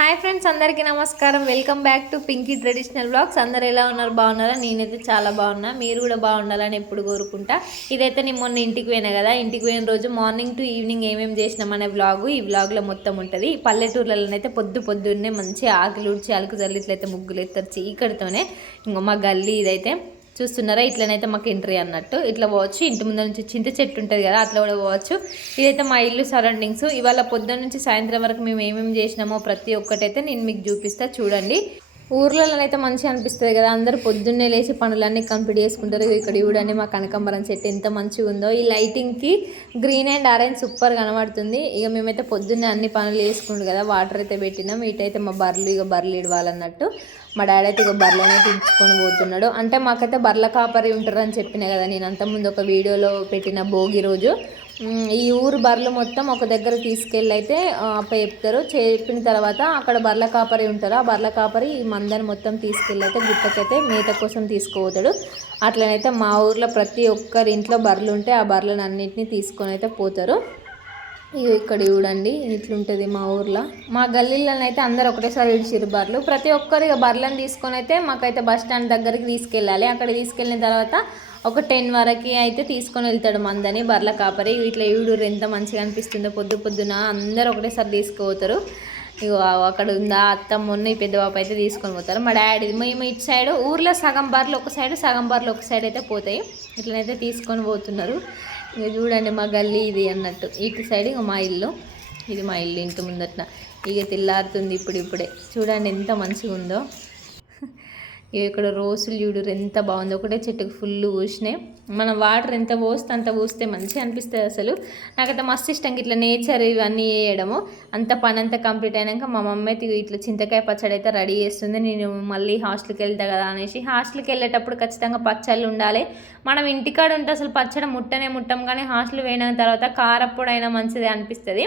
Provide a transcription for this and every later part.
Hi friends, అందరికీ నమస్కారం. Welcome back to Pinky traditional blogs. అందరు ఎలా ఉన్నారు? బాగున్నారా? నేనైతే చాలా బాగున్నా. మీరు కూడా బాగుండాలని ఎప్పుడు కోరుకుంటా. ఇదైతే నేను మొన్న ఇంటికి పోయినా కదా. ఇంటికి పోయిన రోజు మార్నింగ్ టు ఈవినింగ్ ఏమేమి చేసినాం అనే వ్లాగు ఈ వ్లాగ్లో మొత్తం ఉంటుంది. పల్లెటూర్లలోనైతే పొద్దున్నే మంచిగా ఆకులు ఉడిచి అలుకు జల్లి ఇట్లయితే ముగ్గులు ఎత్తారు చీకటితోనే. ఇంకో మా గల్లీ ఇదైతే చూస్తున్నారా, ఇట్లనైతే మాకు ఎంట్రీ అన్నట్టు. ఇట్లా పోవచ్చు, ఇంటి ముందు నుంచి చింత చెట్టు ఉంటుంది కదా, అట్లా కూడా పోవచ్చు. ఇదైతే మా ఇల్లు సరౌండింగ్స్. ఇవాళ పొద్దున్న నుంచి సాయంత్రం వరకు మేము ఏమేమి చేసినామో ప్రతి ఒక్కటైతే నేను మీకు చూపిస్తా చూడండి. ఊర్లలోనైతే మంచిగా అనిపిస్తుంది కదా, అందరూ పొద్దున్నే లేచి పనులన్నీ కంప్లీట్ చేసుకుంటారు. ఇక్కడ చూడండి మా కనకాంబరం చెట్టు ఎంత మంచిగా ఉందో. ఈ లైటింగ్కి గ్రీన్ అండ్ ఆరెంజ్ సూపర్ కనబడుతుంది. ఇక మేమైతే పొద్దున్నే అన్ని పనులు చేసుకుంటు కదా, వాటర్ అయితే పెట్టినాం. ఇటైతే మా బర్రెలు బర్రెలు ఇడవాలన్నట్టు. మా డాడీ అయితే ఇక బర్రెలనే తీర్చుకొని పోతున్నాడు. అంటే మాకైతే బర్రెల కాపరి ఉంటారని చెప్పిన కదా నేను అంతకుముందు ఒక వీడియోలో పెట్టిన భోగి రోజు. ఈ ఊరు బర్రెలు మొత్తం ఒక దగ్గర తీసుకెళ్ళి అయితే అప్ప చెప్తారు. చెప్పిన తర్వాత అక్కడ బర్రెల కాపరి ఉంటారు. ఆ బర్రెల కాపరి ఈ మందని మొత్తం తీసుకెళ్ళి అయితే గుట్టకైతే మేత కోసం తీసుకుపోతాడు. అట్లనైతే మా ఊర్లో ప్రతి ఒక్కరి ఇంట్లో బర్రెలు ఉంటే ఆ బర్రెలను అన్నింటినీ తీసుకొని అయితే పోతారు. ఇక్కడ చూడండి ఇట్లుంటుంది మా ఊర్లో. మా గల్లీలను అయితే అందరు ఒకటేసారి విడిచిరు బర్రెలు. ప్రతి ఒక్కరు ఇక బర్రెలను తీసుకొని అయితే మాకైతే బస్ స్టాండ్ దగ్గరికి తీసుకెళ్ళాలి. అక్కడ తీసుకెళ్ళిన తర్వాత ఒక 10 వరకు అయితే తీసుకొని వెళ్తాడు మందని బర్రెల కాపరి. ఇట్లా ఈవిడూరు ఎంత మంచిగా అనిపిస్తుందో. పొద్దున అందరూ ఒకటేసారి తీసుకుపోతారు. ఇక అక్కడ ఉందా అత్తమ్మ ఉన్న ఈ పెద్ద బాబు అయితే తీసుకొని పోతారు. మా డాడీ మేము ఇటు సైడ్ ఊర్లో సగం బర్రెలు ఒక సైడ్, సగం బర్రెలు ఒక సైడ్ అయితే పోతాయి. ఇట్లనైతే తీసుకొని పోతున్నారు. ఇక చూడండి మా గల్లీ ఇది అన్నట్టు. ఇటు సైడ్ ఇక మా ఇల్లు, ఇది మా ఇల్లు ఇంటి ముందట. ఇక తెల్లారుతుంది ఇప్పుడే. చూడండి ఎంత మంచిగా ఉందో. ఇక్కడ రోజులు చూడు ఎంత బాగుంది. ఒకటే చెట్టుకు ఫుల్ పూసినాయి. మనం వాటర్ ఎంత పోస్తే అంత పోస్తే మంచిగా అనిపిస్తుంది. అసలు నాకైతే మస్తు ఇష్టం ఇట్లా నేచర్ ఇవన్నీ వేయడము. అంత పని అంతా కంప్లీట్ అయినాక మా మమ్మీ అయితే ఇట్లా చింతకాయ పచ్చడి అయితే రెడీ చేస్తుంది. నేను మళ్ళీ హాస్టల్కి వెళ్తా కదా అనేసి, హాస్టల్కి వెళ్ళేటప్పుడు ఖచ్చితంగా పచ్చళ్ళు ఉండాలి. మనం ఇంటికాడ ఉంటే అసలు పచ్చడి ముట్టం, కానీ హాస్టల్ పోయిన తర్వాత కారప్పుడు అయినా మంచిది అనిపిస్తుంది.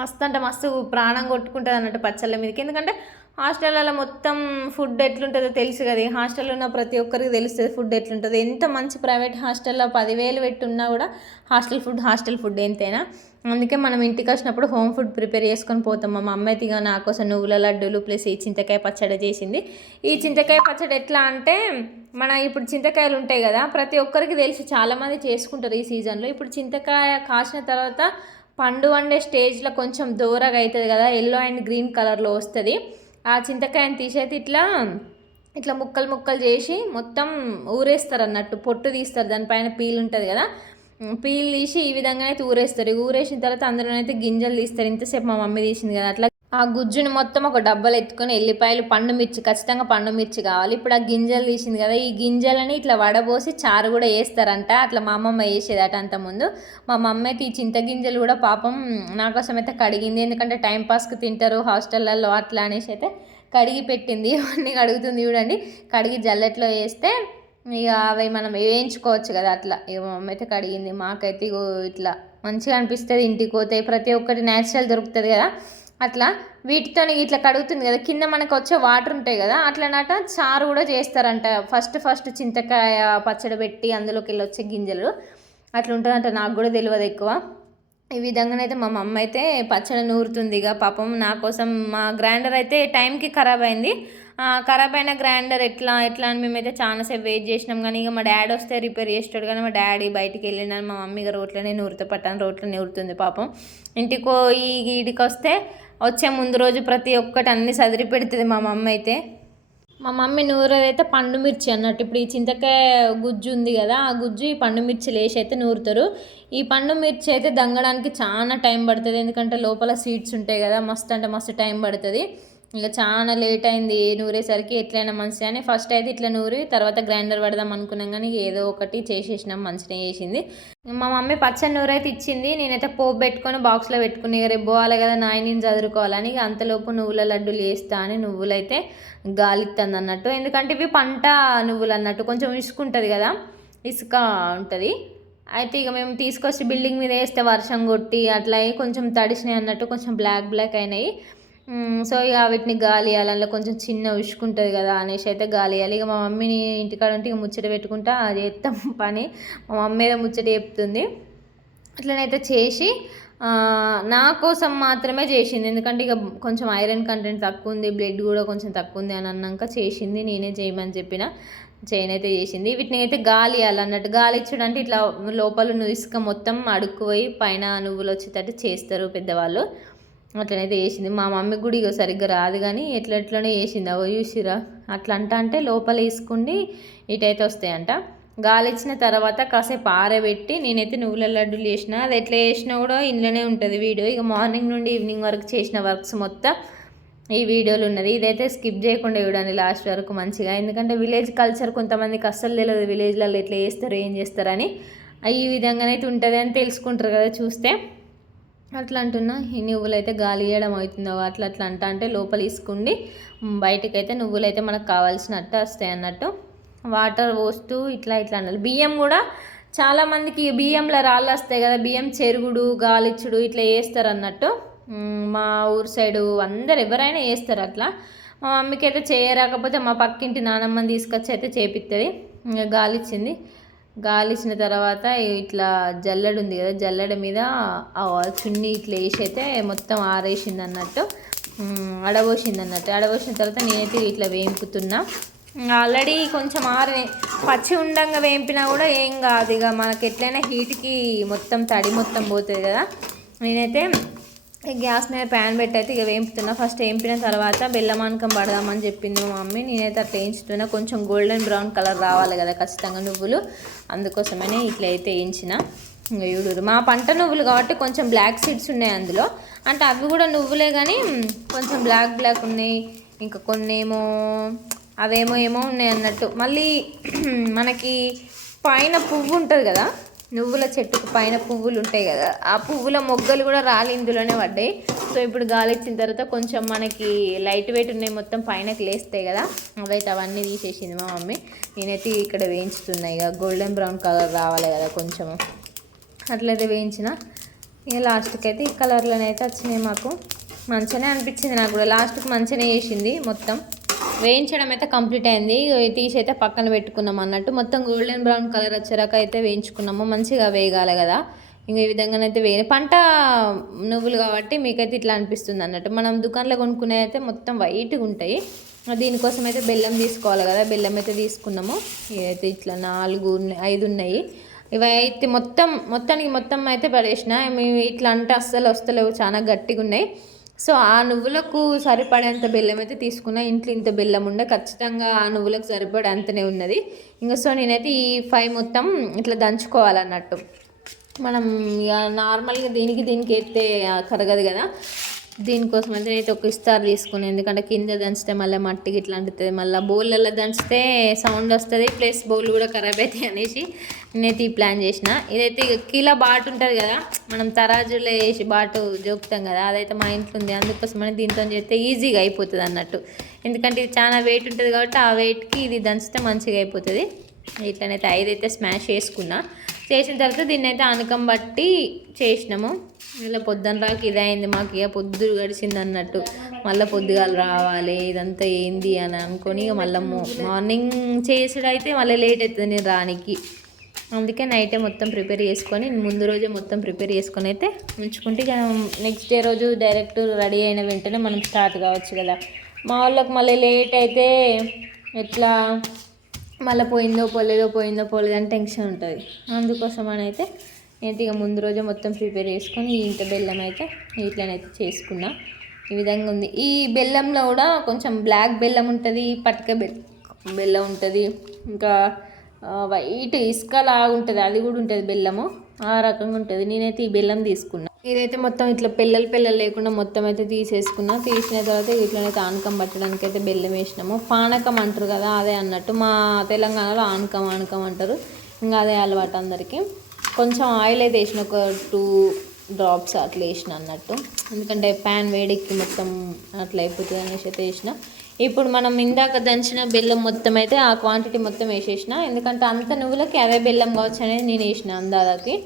మస్తు అంటే మస్తు ప్రాణం కొట్టుకుంటుంది అన్నట్టు పచ్చళ్ళ మీదకి. ఎందుకంటే హాస్టల్లో మొత్తం ఫుడ్ ఎట్లుంటుందో తెలుసు కదా. హాస్టల్లో ఉన్న ప్రతి ఒక్కరికి తెలుస్తుంది ఫుడ్ ఎట్లుంటుందో. ఎంత మంచి ప్రైవేట్ హాస్టల్లో 10,000 పెట్టున్నా కూడా హాస్టల్ ఫుడ్ ఎంతైనా. అందుకే మనం ఇంటికి వచ్చినప్పుడు హోమ్ ఫుడ్ ప్రిపేర్ చేసుకొని పోతాం. మా అమ్మ అయితే నా కోసం నువ్వుల లడ్డూలు ప్లస్ ఈ చింతకాయ పచ్చడి చేసింది. ఈ చింతకాయ పచ్చడి ఎట్లా అంటే, మన ఇప్పుడు చింతకాయలు ఉంటాయి కదా, ప్రతి ఒక్కరికి తెలిసి చాలామంది చేసుకుంటారు ఈ సీజన్లో. ఇప్పుడు చింతకాయ కాసిన తర్వాత పండు వండే స్టేజ్లో కొంచెం దూరగా అవుతుంది కదా, ఎల్లో అండ్ గ్రీన్ కలర్లో వస్తుంది. ఆ చింతకాయని తీసేది ఇట్లా ముక్కలు చేసి మొత్తం ఊరేస్తారు అన్నట్టు. పొట్టు తీస్తారు, దానిపైన పీల్ ఉంటుంది కదా, పీల్ తీసి ఈ విధంగా అయితే ఊరేస్తారు. ఊరేసిన తర్వాత అందులోనైతే గింజలు తీస్తారు. ఇంతసేపు మా మమ్మీ తీసింది కదా. అట్లా ఆ గుజ్జుని మొత్తం ఒక డబ్బాలు ఎత్తుకొని ఎల్లిపాయలు, పండు మిర్చి, ఖచ్చితంగా పండు మిర్చి కావాలి. ఇప్పుడు ఆ గింజలు తీసింది కదా, ఈ గింజలని ఇట్లా వడబోసి చారు కూడా వేస్తారంట. అట్లా మా అమ్మమ్మ వేసేదట అంతకుముందు. మా మమ్మీ అయితే ఈ చింత గింజలు కూడా పాపం నా కోసం అయితే కడిగింది. ఎందుకంటే టైంపాస్కి తింటారు హాస్టళ్ళల్లో అట్లా అనేసి అయితే కడిగి పెట్టింది. అన్నీ కడుగుతుంది చూడండి. కడిగి జల్లెట్లో వేస్తే ఇక అవి మనం వేయించుకోవచ్చు కదా. అట్లా ఇక మా మమ్మీ అయితే కడిగింది. మాకైతే ఇట్లా మంచిగా అనిపిస్తుంది. ఇంటికి పోతే ప్రతి ఒక్కటి న్యాచురల్ దొరుకుతుంది కదా. అట్లా వీటితో ఇట్లా కడుగుతుంది కదా, కింద మనకు వచ్చే వాటర్ ఉంటాయి కదా, అట్లనట చారు కూడా చేస్తారంట. ఫస్ట్ చింతకాయ పచ్చడి పెట్టి అందులోకి వెళ్ళి వచ్చే గింజలు అట్లా ఉంటుందంట. నాకు కూడా తెలియదు ఎక్కువ. ఈ విధంగానైతే మా మమ్మ అయితే పచ్చడి నూరుతుంది. ఇక పాపం నా కోసం. మా గ్రైండర్ అయితే టైంకి ఖరాబ్ అయింది. ఖరాబ్ అయిన గ్రైండర్ ఎట్లా అని మేమైతే చాలాసేపు వెయిట్ చేసినాం. కానీ ఇక మా డాడీ వస్తే రిపేర్ చేస్తాడు. కానీ మా డాడీ బయటికి వెళ్ళినాను. మా మమ్మీ ఇక రోట్లోనే నూరుతో పట్టాను, రోట్లో నూరుతుంది పాపం. ఇంటికి ఈడికి వస్తే వచ్చే ముందు రోజు ప్రతి ఒక్కటి అన్నీ సదిరి పెడుతుంది మా మమ్మీ అయితే. మా మమ్మీ నూరేదైతే పండు మిర్చి అన్నట్టు. ఇప్పుడు ఈ చింతకాయ గుజ్జు ఉంది కదా, ఆ గుజ్జు ఈ పండు మిర్చి లేసి అయితే నూరుతారు. ఈ పండు మిర్చి అయితే దంగడానికి చాలా టైం పడుతుంది. ఎందుకంటే లోపల సీడ్స్ ఉంటాయి కదా, మస్తు అంటే మస్తు టైం పడుతుంది. ఇక చాలా లేట్ అయింది నూరేసరికి. ఎట్లయినా మంచిగా అని ఫస్ట్ అయితే ఇట్లా నూరి తర్వాత గ్రైండర్ పడదాం అనుకున్నాం. కానీ ఏదో ఒకటి చేసేసినాం, మంచిగా చేసింది. మా మమ్మీ పచ్చని నూరైతే ఇచ్చింది. నేనైతే పోపు పెట్టుకొని బాక్స్లో పెట్టుకుని ఇక రేపు పోవాలి కదా, నాయని చదువుకోవాలని. ఇక అంతలోపు నువ్వుల లడ్డూలు వేస్తా అని నువ్వులైతే గాలిస్తుంది అన్నట్టు. ఎందుకంటే ఇవి పంట నువ్వులు అన్నట్టు, కొంచెం ఇసుకుంటుంది కదా, ఇసుక ఉంటుంది. అయితే ఇక మేము తీసుకొచ్చి బిల్డింగ్ మీద వేస్తే వర్షం కొట్టి అట్లా కొంచెం తడిసినాయి అన్నట్టు, కొంచెం బ్లాక్ అయినాయి. సో ఇక వీటిని గాలి వేయాలి. అందులో కొంచెం చిన్న ఉసుకుంటుంది కదా అనేసి అయితే గాలి వేయాలి. ఇక మా మమ్మీని ఇంటికాడ ఉంటే ఇక ముచ్చట పెట్టుకుంటా అది చేస్తాం పని. మా మమ్మీ ఏదో ముచ్చట చెప్తుంది. అట్లనైతే చేసి నా కోసం మాత్రమే చేసింది, ఎందుకంటే ఇక కొంచెం ఐరన్ కంటెంట్ తక్కువ ఉంది, బ్లడ్ కూడా కొంచెం తక్కువ ఉంది అని అన్నాక చేసింది. నేనే చేయమని చెప్పిన, చేయనైతే చేసింది. వీటిని అయితే గాలి ఇవ్వాలన్నట్టు, గాలి ఇచ్చడం అంటే ఇట్లా లోపల ఇసుక మొత్తం అడుక్కుపోయి పైన నువ్వులు వచ్చేటట్టు చేస్తారు పెద్దవాళ్ళు. అట్లనైతే చేసింది. మా మమ్మీ కూడా ఇక సరిగ్గా రాదు కానీ ఎట్లనే చేసింది. అవో చూసిరా, అట్లా అంటే లోపల వేసుకుండి ఇటైతే వస్తాయంట. గాలి ఇచ్చిన తర్వాత కాసేపు ఆరబెట్టి నేనైతే నువ్వుల లడ్డూలు చేసిన. అది ఎట్లా చేసినా కూడా ఇంట్లోనే ఉంటుంది వీడియో. ఇక మార్నింగ్ నుండి ఈవినింగ్ వరకు చేసిన వర్క్స్ మొత్తం ఈ వీడియోలు ఉన్నది. ఇదైతే స్కిప్ చేయకుండా చూడండి లాస్ట్ వరకు మంచిగా, ఎందుకంటే విలేజ్ కల్చర్ కొంతమందికి అస్సలు తెలియదు, విలేజ్లలో ఎట్లా చేస్తారు ఏం చేస్తారని. ఈ విధంగానైతే ఉంటుంది అని తెలుసుకుంటారు కదా చూస్తే. అట్లా అంటున్నా. ఈ నువ్వులు అయితే గాలి ఇవ్వడం అవుతుందో అట్లా అంటే లోపల తీసుకుండి బయటకైతే నువ్వులు అయితే మనకు కావాల్సినట్టు వస్తాయి అన్నట్టు. వాటర్ పోస్తూ ఇట్లా అనాలి. బియ్యం కూడా చాలామందికి బియ్యంలో రాళ్ళు వస్తాయి కదా, బియ్యం చెరుగుడు గాలిచ్చుడు ఇట్లా వేస్తారు అన్నట్టు. మా ఊరు సైడు అందరు ఎవరైనా వేస్తారు అట్లా. మా మమ్మీకి అయితే చేయరాకపోతే మా పక్కింటి నానమ్మని తీసుకొచ్చి అయితే చేపిస్తుంది. ఇంకా గాలిచ్చింది. గాలిచ్చిన తర్వాత ఇట్లా జల్లెడ ఉంది కదా, జల్లెడ మీద చున్నీ ఇట్లా వేసి అయితే మొత్తం ఆరేసింది అన్నట్టు, అడబోసిన తర్వాత నేనైతే ఇట్లా వేంపుతున్నా. ఆల్రెడీ కొంచెం పచ్చి ఉండంగా వేంపినా కూడా ఏం కాదు, ఇక మనకి ఎట్లయినా హీట్కి మొత్తం తడి మొత్తం పోతుంది కదా. నేనైతే గ్యాస్ మీద ప్యాన్ పెట్టి అయితే ఇక వేంపుతున్నా. ఫస్ట్ వేంపిన తర్వాత బెల్లమానకం పడదామని చెప్పింది మా మమ్మీ. నేనైతే అట్లా వేయించుతున్నా. కొంచెం గోల్డెన్ బ్రౌన్ కలర్ రావాలి కదా ఖచ్చితంగా నువ్వులు, అందుకోసమనే ఇట్లా అయితే వేయించిన. ఇంకా చూడు, మా పంట నువ్వులు కాబట్టి కొంచెం బ్లాక్ సీడ్స్ ఉన్నాయి అందులో, అంటే అవి కూడా నువ్వులే కానీ కొంచెం బ్లాక్ ఉన్నాయి. ఇంకా కొన్ని ఏమో ఉన్నాయి అన్నట్టు. మళ్ళీ మనకి పైన పువ్వు ఉంటుంది కదా, నువ్వుల చెట్టుకు పైన పువ్వులు ఉంటాయి కదా, ఆ పువ్వుల మొగ్గలు కూడా రాలి ఇందులోనే పడ్డాయి. సో ఇప్పుడు గాలి ఇచ్చిన తర్వాత కొంచెం మనకి లైట్ వెయిట్ ఉన్నాయి, మొత్తం పైనకి లేస్తాయి కదా, అవైతే అవన్నీ తీసేసింది మా మమ్మీ. నేనైతే ఇక్కడ వేయించుతున్నాయి, ఇక గోల్డెన్ బ్రౌన్ కలర్ రావాలి కదా కొంచెము, అట్లయితే వేయించిన. ఇక లాస్ట్కి అయితే ఈ కలర్లోనే అయితే వచ్చినాయి. మాకు మంచిగానే అనిపించింది, నాకు కూడా లాస్ట్కి మంచిగానే చేసింది. మొత్తం వేయించడం అయితే కంప్లీట్ అయింది. తీసి అయితే పక్కన పెట్టుకున్నాం అన్నట్టు. మొత్తం గోల్డెన్ బ్రౌన్ కలర్ వచ్చేరాక అయితే వేయించుకున్నాము. మంచిగా వేయగాలి కదా, ఇంకా ఈ విధంగానైతే పంట నువ్వులు కాబట్టి మీకైతే ఇట్లా అనిపిస్తుంది అన్నట్టు. మనం దుకాణంలో కొనుక్కునే అయితే మొత్తం వైట్గా ఉంటాయి. దీనికోసం అయితే బెల్లం తీసుకోవాలి కదా, బెల్లం అయితే తీసుకున్నాము. ఇవైతే ఇట్లా 5 ఉన్నాయి. ఇవి అయితే మొత్తం అయితే పడేసిన. మేము ఇట్లా అంటే అస్సలు వస్తలేవు, చాలా గట్టిగా ఉన్నాయి. సో ఆ నువ్వులకు సరిపడేంత బెల్లం అయితే తీసుకున్నా. ఇంట్లో ఇంత బెల్లం ఉండే, ఖచ్చితంగా ఆ నువ్వులకు సరిపడే అంతనే ఉన్నది. ఇంకా సో నేనైతే ఈ 5 మొత్తం ఇట్లా దంచుకోవాలన్నట్టు. మనం ఇక నార్మల్గా దీనికి ఎత్తే కరగదు కదా, దీనికోసం అయితే నేనైతే ఒక ఇస్తారు తీసుకున్నాను. ఎందుకంటే కింద దంచితే మళ్ళీ మట్టికి ఇట్లా అంటుతుంది, మళ్ళీ బౌల్లో దంచితే సౌండ్ వస్తుంది, ప్లస్ బౌల్ కూడా ఖరాబ్ అవుతాయి అనేసి నేనైతే ఈ ప్లాన్ చేసిన. ఇదైతే కిలో బాటు ఉంటుంది కదా, మనం తరాజులో వేసి బాటు జోకుతాం కదా, అదైతే మా ఇంట్లో ఉంది. అందుకోసమని దీంతో చేస్తే ఈజీగా అయిపోతుంది అన్నట్టు. ఎందుకంటే ఇది చాలా వెయిట్ ఉంటుంది కాబట్టి ఆ వెయిట్కి ఇది దంచితే మంచిగా అయిపోతుంది. ఇట్లనైతే 5 అయితే స్మాష్ చేసుకున్నా. చేసిన తర్వాత దీన్ని అయితే ఆనకం బట్టి చేసినాము. ఇలా పొద్దున్న రాకి ఇదైంది మాకు, ఇక పొద్దు గడిచింది అన్నట్టు. మళ్ళీ పొద్దుగాలు రావాలి, ఇదంతా ఏంది అని అనుకొని మళ్ళీ మార్నింగ్ చేసుడైతే మళ్ళీ లేట్ అవుతుంది నేను రానికి. అందుకే నైటే మొత్తం ప్రిపేర్ చేసుకొని, ముందు రోజే మొత్తం ప్రిపేర్ చేసుకొని అయితే ఉంచుకుంటే ఇక నెక్స్ట్ డే రోజు డైరెక్ట్ రెడీ అయిన వెంటనే మనం స్టార్ట్ కావచ్చు కదా. మా వాళ్ళకి మళ్ళీ లేట్ అయితే ఎట్లా, మళ్ళీ పోయిందో పోలేదో అని టెన్షన్ ఉంటుంది. అందుకోసం అని అయితే నేను ఇక ముందు రోజే మొత్తం ప్రిపేర్ చేసుకొని ఇంత బెల్లం అయితే ఇట్లనైతే చేసుకున్నా. ఈ విధంగా ఉంది. ఈ బెల్లంలో కూడా కొంచెం బ్లాక్ బెల్లం ఉంటుంది, పటిక బెల్లం ఉంటుంది, ఇంకా వైట్ ఇసుకలాగా ఉంటుంది, అది కూడా ఉంటుంది బెల్లము. ఆ రకంగా ఉంటుంది. నేనైతే ఈ బెల్లం తీసుకున్నా. ఇదైతే మొత్తం ఇట్లా పిల్లలు లేకుండా మొత్తం అయితే తీసేసుకున్నా. తీసిన తర్వాత ఇట్లనైతే ఆనకం పట్టడానికి అయితే బెల్లం వేసినాము. పానకం అంటారు కదా, అదే అన్నట్టు. మా తెలంగాణలో ఆనకం అంటారు. ఇంకా అదే అలవాటు అందరికీ. కొంచెం ఆయిల్ అయితే వేసిన, ఒక 2 డ్రాప్స్ అట్లా వేసిన అన్నట్టు, ఎందుకంటే ప్యాన్ వేడికి మొత్తం అట్లా అయిపోతుంది అనేసి అయితే వేసిన. ఇప్పుడు మనం ఇందాక దంచిన బెల్లం మొత్తం అయితే ఆ క్వాంటిటీ మొత్తం వేసేసిన, ఎందుకంటే అంత నువ్వులకి అవే బెల్లం కావచ్చు అనేది నేను వేసిన అందాదకి.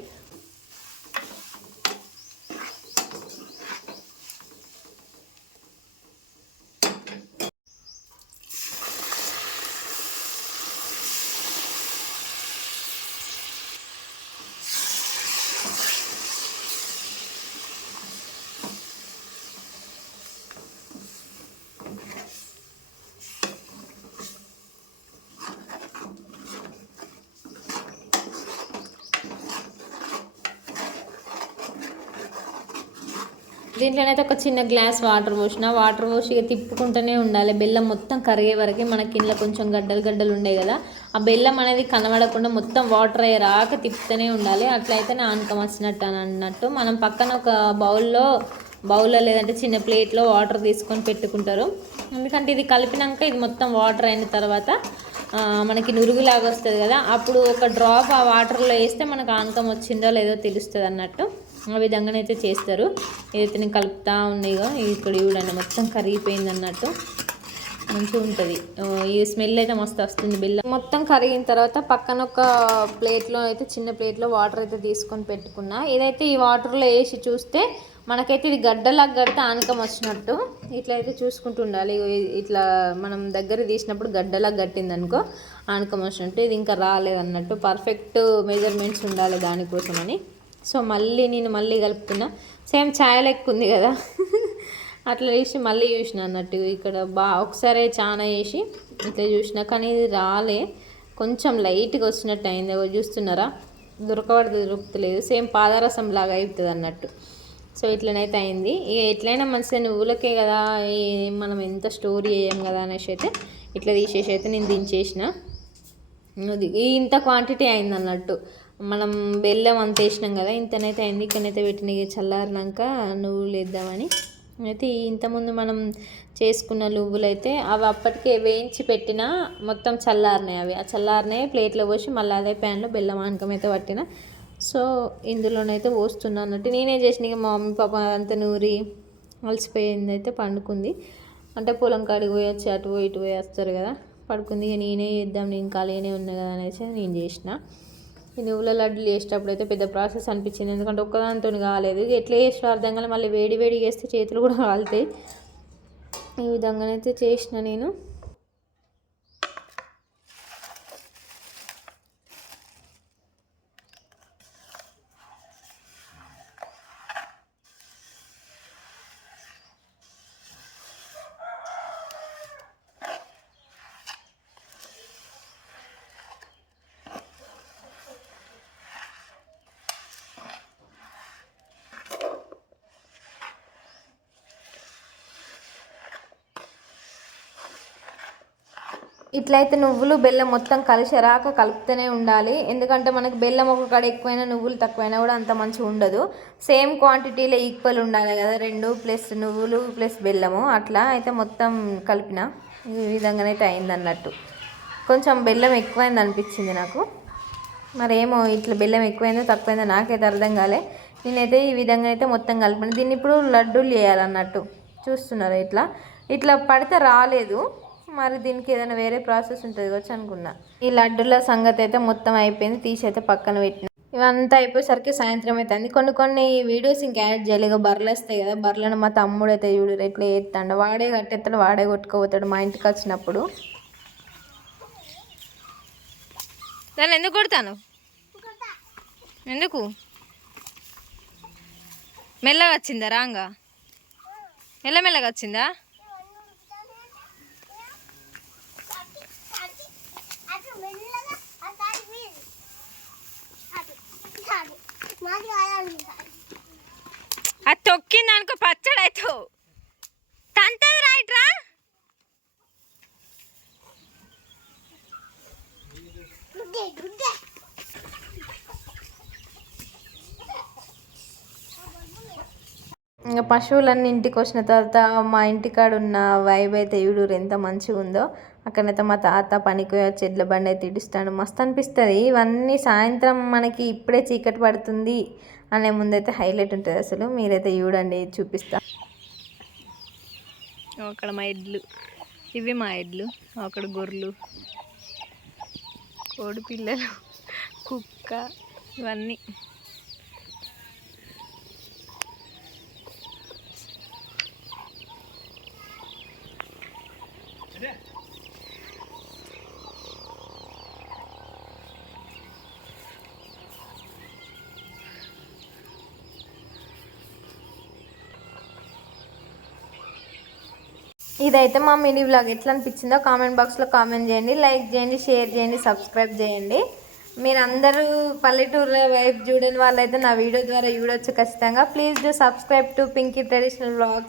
దీంట్లోనైతే ఒక చిన్న గ్లాస్ వాటర్ పోసిన, వాటర్ పోసి ఇక తిప్పుకుంటూనే ఉండాలి. బెల్లం మొత్తం కరిగే వరకు. మనకి ఇంట్లో కొంచెం గడ్డలు గడ్డలు ఉండే కదా, ఆ బెల్లం అనేది కనబడకుండా మొత్తం వాటర్ అయ్యే రాక తిప్పుతూనే ఉండాలి. అట్లయితేనే ఆనకం వచ్చినట్టు అని అన్నట్టు. మనం పక్కన ఒక బౌల్లో లేదంటే చిన్న ప్లేట్లో వాటర్ తీసుకొని పెట్టుకుంటారు. ఎందుకంటే ఇది కలిపినాక ఇది మొత్తం వాటర్ అయిన తర్వాత మనకి నురుగులాగా వస్తుంది కదా, అప్పుడు ఒక డ్రాప్ ఆ వాటర్లో వేస్తే మనకు ఆనకం వచ్చిందో లేదో తెలుస్తుంది అన్నట్టు. ఆ విధంగానైతే చేస్తారు. ఏదైతే నేను కలుపుతా ఉన్నాయో ఇక్కడ చూడండి మొత్తం కరిగిపోయింది అన్నట్టు. మంచిగా ఉంటుంది. ఈ స్మెల్ అయితే మస్తు వస్తుంది. బెల్లం మొత్తం కరిగిన తర్వాత పక్కన ఒక ప్లేట్లో అయితే చిన్న ప్లేట్లో వాటర్ అయితే తీసుకొని పెట్టుకున్నా. ఇదైతే ఈ వాటర్లో వేసి చూస్తే మనకైతే ఇది గడ్డలాగా కడితే ఆనకం వచ్చినట్టు. ఇట్లా అయితే చూసుకుంటూ ఉండాలి. ఇట్లా మనం దగ్గర తీసినప్పుడు గడ్డలాగా కట్టింది అనుకో ఆనకం వచ్చినట్టు. ఇది ఇంకా రాలేదన్నట్టు. పర్ఫెక్ట్ మెజర్మెంట్స్ ఉండాలి దానికోసమని. సో నేను మళ్ళీ కలుపుతున్నా. సేమ్ ఛాయ్ లెక్క ఉంది కదా అట్లా వేసి మళ్ళీ చూసిన అన్నట్టు. ఇక్కడ ఒకసారి చాలా వేసి ఇట్లా చూసిన, కానీ ఇది రాలే. కొంచెం లైట్గా వచ్చినట్టు అయింది. చూస్తున్నారా, దొరకలేదు. సేమ్ పాదరసం లాగా అవుతుంది అన్నట్టు. సో ఇట్లనైతే అయింది. ఇక ఎట్లయినా మంచిగా నువ్వులకే కదా, మనం ఎంత స్టోర్ చేయం కదా అనేసి అయితే ఇట్లా తీసేసి అయితే నేను దించేసిన. ఇంత క్వాంటిటీ అయింది అన్నట్టు. మనం బెల్లం అంత వేసినాం కదా, ఇంతనైతే అయింది. ఇక్కడనైతే పెట్టిన చల్లారినాక నువ్వులు వేద్దామని అయితే ఇంతకుముందు మనం చేసుకున్న నువ్వులు అయితే అవి అప్పటికే వేయించి పెట్టిన మొత్తం చల్లారినాయి. ఆ చల్లారినాయి ప్లేట్లో పోసి మళ్ళీ అదే ప్యాన్లో బెల్లం ఆనకం అయితే పట్టిన. సో ఇందులోనైతే పోస్తున్నా అన్నట్టు. నేనే చేసిన. ఇక మా మమ్మీ పాప అంతా నూరి అలసిపోయింది అయితే పండుకుంది. అంటే పొలం కాడికి పోయి వచ్చి అటు పోయి ఇటు పోయి వస్తారు కదా, పడుకుంది. ఇక నేనే చేద్దాం, నేను ఖాళీనే ఉన్నా కదా అనేసి నేను చేసిన. ఈ నువ్వుల లడ్డులు చేసేటప్పుడు అయితే పెద్ద ప్రాసెస్ అనిపించింది. ఎందుకంటే ఒక్కదానితో కాలేదు. ఎట్లా చేసిన అర్థం కాలే. మళ్ళీ వేడి చేస్తే చేతులు కూడా కాలుతాయి. ఈ విధంగానైతే చేసిన నేను. ఇట్లయితే నువ్వులు బెల్లం మొత్తం కలిసి రాక కలుపుతూనే ఉండాలి. ఎందుకంటే మనకి బెల్లం ఒక కాడ ఎక్కువైనా నువ్వులు తక్కువైనా కూడా అంత మంచిగా ఉండదు. సేమ్ క్వాంటిటీలో ఈక్వల్ ఉండాలి కదా, 2 ప్లస్ నువ్వులు ప్లస్ బెల్లము. అట్లా అయితే మొత్తం కలిపిన. ఈ విధంగానైతే అయింది అన్నట్టు. కొంచెం బెల్లం ఎక్కువైంది అనిపించింది నాకు. మరేమో ఇట్లా బెల్లం ఎక్కువైందో తక్కువైందో నాకైతే అర్థం కాలే. నేనైతే ఈ విధంగా అయితే మొత్తం కలిపిన. దీన్ని ఇప్పుడు లడ్డూలు చేయాలన్నట్టు. చూస్తున్నారు, ఇట్లా పడితే రాలేదు. మరి దీనికి ఏదైనా వేరే ప్రాసెస్ ఉంటుంది కావచ్చు అనుకున్నా. ఈ లడ్డుల సంగతి అయితే మొత్తం అయిపోయింది. తీసి అయితే పక్కన పెట్టిన. ఇవంతా అయిపోయేసరికి సాయంత్రం అవుతుంది. కొన్ని వీడియోస్ ఇంకా యాడ్ చేయలేక బర్రెలు వస్తాయి కదా, బర్రెలను మా తమ్ముడు అయితే చూడు ఎట్లా ఎత్తాడు. వాడే కట్టేస్తాడు, వాడే కొట్టుకుపోతాడు మా ఇంటికి వచ్చినప్పుడు. దాన్ని ఎందుకు కొడతాను? ఎందుకు? మెల్లగా వచ్చిందా? రాంగా మెల్లగా వచ్చిందా? అది తొక్కింది అనుకో పచ్చడి అవుతావు. తంతది రైట్ రా. ఇంకా పశువులన్నీ ఇంటికి వచ్చిన తర్వాత మా ఇంటికాడ ఉన్న వైబ్ అయితే చూడు ఎంత మంచిగా ఉందో. అక్కడైతే మా తాత పనికి చెట్ల బండి అయితే ఇడుస్తాడు. మస్తు అనిపిస్తుంది. ఇవన్నీ సాయంత్రం మనకి ఇప్పుడే చీకటి పడుతుంది అనే ముందైతే హైలైట్ ఉంటుంది అసలు. మీరైతే చూడండి, చూపిస్తా. అక్కడ మా ఎడ్లు, ఇవి మా ఎడ్లు. అక్కడ గొర్రెలు, కోడి పిల్లలు, కుక్క, ఇవన్నీ. ఇదైతే మా మినీ వ్లాగ్. ఎట్లా అనిపించిందో కామెంట్ బాక్స్లో కామెంట్ చేయండి, లైక్ చేయండి, షేర్ చేయండి, సబ్స్క్రైబ్ చేయండి. మీరందరూ పల్లెటూరు వైపు చూడని వాళ్ళైతే నా వీడియో ద్వారా చూడొచ్చు ఖచ్చితంగా. Please do subscribe to Pinky traditional vlogs.